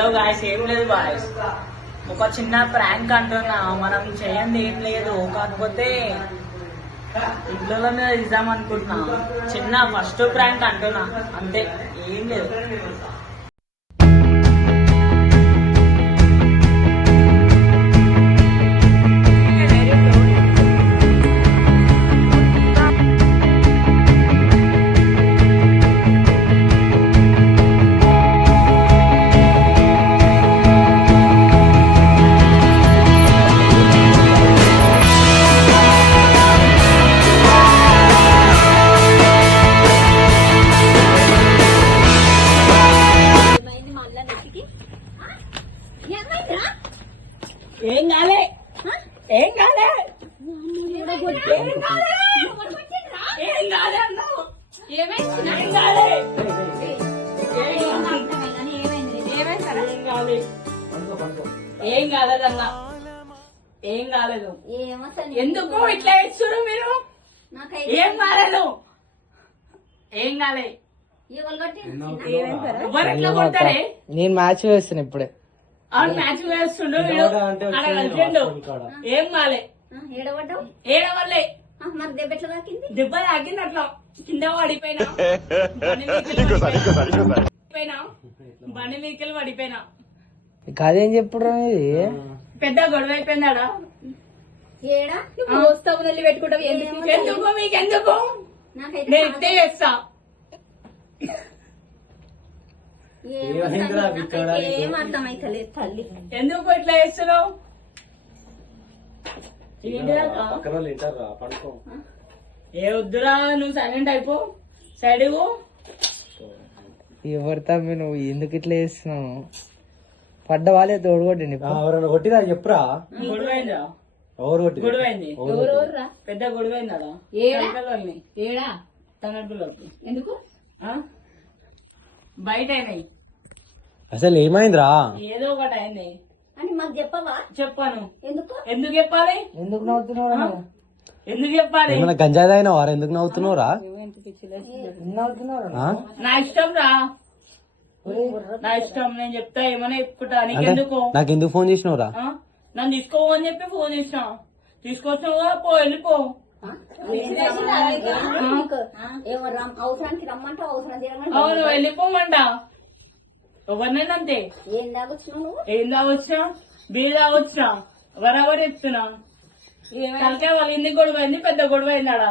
Hello guys, ఏం లేదు boys, ఒక చిన్న ప్రాంక్ అంటున్నా. మనం చేయండి ఏం లేదు, కాకపోతే ఇంట్లోనే ఇద్దాం అనుకుంటున్నా. చిన్న ఫస్ట్ ప్రాంక్ అంటున్నా, అంతే, ఏం లేదు. ఏం కాలే, ఏం కాలే, ఏం కాలే అన్నావు, ఏం కాలేదన్నా, ఏం కాలేదు. ఎందుకు ఇట్లా ఇస్తారు మీరు? ఏం కాలేదు, ఏం కాలే. ఎవరు ఎట్లా కొడతారే? నేను మ్యాచ్ వేస్తాను ఇప్పుడే. అవును, మ్యాచ్ వేస్తుండు. ఏం కాలే, ఏడవల్లే. దెబ్బ తాకింది, అట్లా కింద పడిపోయినా, బండి మీదకెళ్ళి పడిపోయినా. అదేం చెప్పుడు ఇది పెద్ద గొడవ అయిపోయిందాడా? పెట్టుకుంటావు ఎందుకు? మీకెందుకు? నేను ఇట్టే చేస్తా. ఎందుకు ఇట్లా చేస్తున్నావు? ఏ వద్దురా, నువ్వు సైలెంట్ అయిపో, సైడ్ ఇవ్వు. ఎవరితా నువ్వు ఎందుకు ఇట్లా చేస్తున్నావు? పడ్డ వాళ్ళే తోడుకోండి. కొట్టిరా చెప్పురా. గొడవైందా? ఎవరు కొట్టి? గొడవైంది, పెద్ద గొడవైందా? ఏడా తనడుపులోకి ఎందుకు బయట అయినాయి? అసలు ఏమైందిరా? ఏదో ఒకటి అయింది అని మాకు చెప్పవా? చెప్పాను. ఎందుకు ఎందుకు చెప్పాలి? ఎందుకు నవ్వుతున్నావు? ఎందుకు చెప్పాలి? ఏమన్నా గంజాయి అయినా వారు ఎందుకు నవ్వుతున్నావురా? నా ఇష్టం రా, నా ఇష్టం, నేను చెప్తా, ఏమైనా చెప్పుకుంటా. నీకెందుకు? నాకు ఎందుకు ఫోన్ చేసినవురా? నన్ను తీసుకోవని చెప్పి ఫోన్ చేసినా, తీసుకొచ్చినావుగా, పో, వెళ్ళిపో. అవసరానికి రమ్మంటే అవసరం అవును, వెళ్ళిపోమంట. ఎవరినైనా అంతే. ఏం తాగొచ్చినావు నువ్వు? ఏం తాగొచ్చినా? బీర్ తాగొచ్చినా, బరాబర్ చెప్తున్నా. తలకాయ వాళ్ళ ఇంటికి గొడవ అయింది, పెద్ద గొడవ అయిందాడా?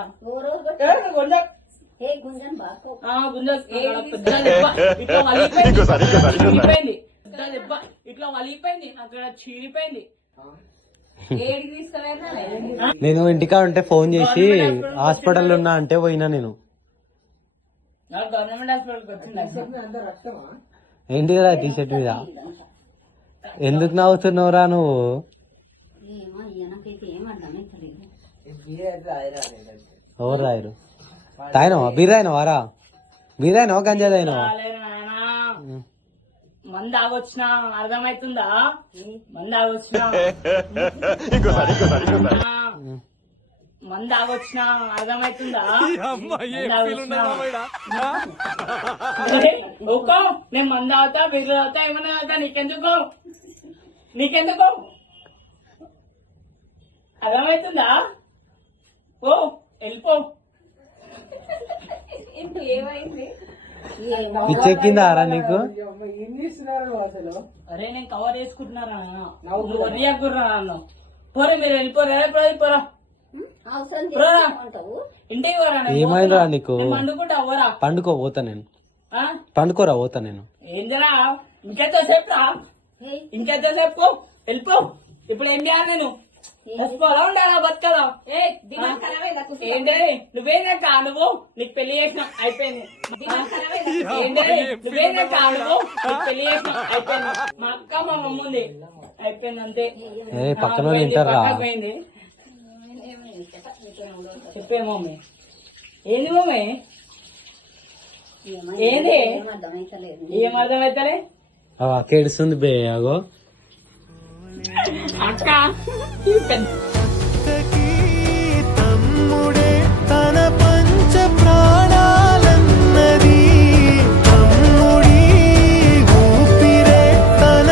ఇట్లా వలిగిపోయింది, అక్కడ చీరిపోయింది. నేను ఇంటికాడ ఉంటే ఫోన్ చేసి హాస్పిటల్ ఉన్నా అంటే పోయినా. నేను గవర్నమెంట్ హాస్పిటల్కి వచ్చింది. ఏంటిదా టీ షర్ట్ మీద? ఎందుకు నవ్వుతున్నావురా నువ్వు? ఎవరు రాయరు? తాయినవా? బీర్ తాయినవారా? బీర్ తాయినవా? గంజా తాయినవా? మంది ఆగొచ్చినా, అర్థమవుతుందా? మంది ఆగొచ్చినా, మంది ఆగొచ్చినా, అర్థమవుతుందా? ఓకో, నేను మంది అవుతా, బిర్రు అవుతా, ఏమన్నా అవుతా, నీకెందుకు? నీకెందుకు? అర్థమవుతుందా? ఓ, వెళ్ళిపో. ఏమైంది? పిచ్చెక్కిందారా నీకు? అరే, నేను కవర్ వేసుకుంటున్నారా? పోరే, మీరు వెళ్ళిపోరా, పోరా. ఇంటికి పోరా. ఏమైందిరా నీకు? పండుకుంటా పోరా. పండుకో, పోతా నేను. పండుకోరా, పోతా నేను. ఏందిరా, ఇంకెంతసేపు రా? ఇంకెంతసేపు? వెళ్ళిపో. ఇప్పుడు ఏం చేయాలి నేను? చచ్చిపోవాలా, ఉండాలా, బతకదా? ఏంటి నువ్వేనాక? నువ్వు నీకు పెళ్లి చేసిన అయిపోయింది. ఏంటి నువ్వేనాక? నువ్వు నీకు పెళ్లి చేసిన అయిపోయింది. మా అక్క మా మమ్మ ఉంది, అయిపోయింది, అంతే. పక్కన పోయింది. చెప్పే మమ్మీ. ఏంది మమ్మీ? ఏంది? ఏం అర్థమైతలే? కేడుస్తుంది బే. అగో అక్క ప్రాణాలన్నది తమ్ముడి ఊపిరే తన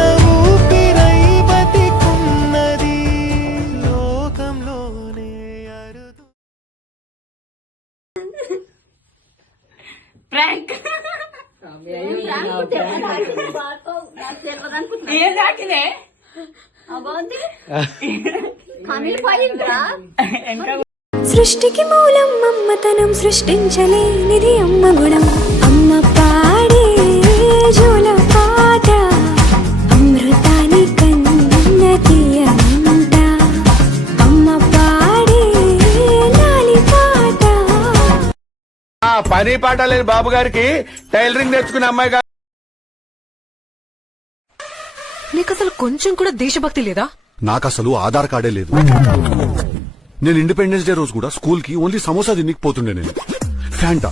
పాడుకోవు నాకు తెలియదు అనుకుంటున్నా ఏం తాకినే అగోంది కమిలిపోయిందిరా ఎంత సృష్టికి మూలం మమ్మతనం సృష్టించలేనిది అమ్మ గుణం అమ్మ పాడే జోల పాట అమృతాని కన్న తీయనంట అమ్మ పాడే లాలి పాట పని పాట లేదు బాబు గారికి టైలరింగ్ నేర్చుకునే అమ్మాయి గారు. నీకు అసలు కొంచెం కూడా దేశభక్తి లేదా? నాకు అసలు ఆధార్ కార్డే లేదు. నేను ఇండిపెండెన్స్ డే రోజు కూడా స్కూల్ కి ఓన్లీ సమోసా తినకపోతుండే నేను. ఫ్యాంటా